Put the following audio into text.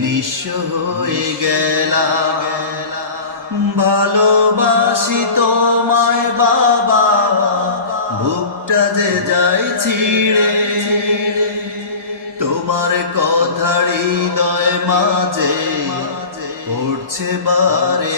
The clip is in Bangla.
নিঃস্ব হয়ে গেলা ভালোবাসি তোমায় বাবা, বুকটা যে যাই ছিড়ে। তোমার কথা হৃদয় মাঝে পড়ছে বারে।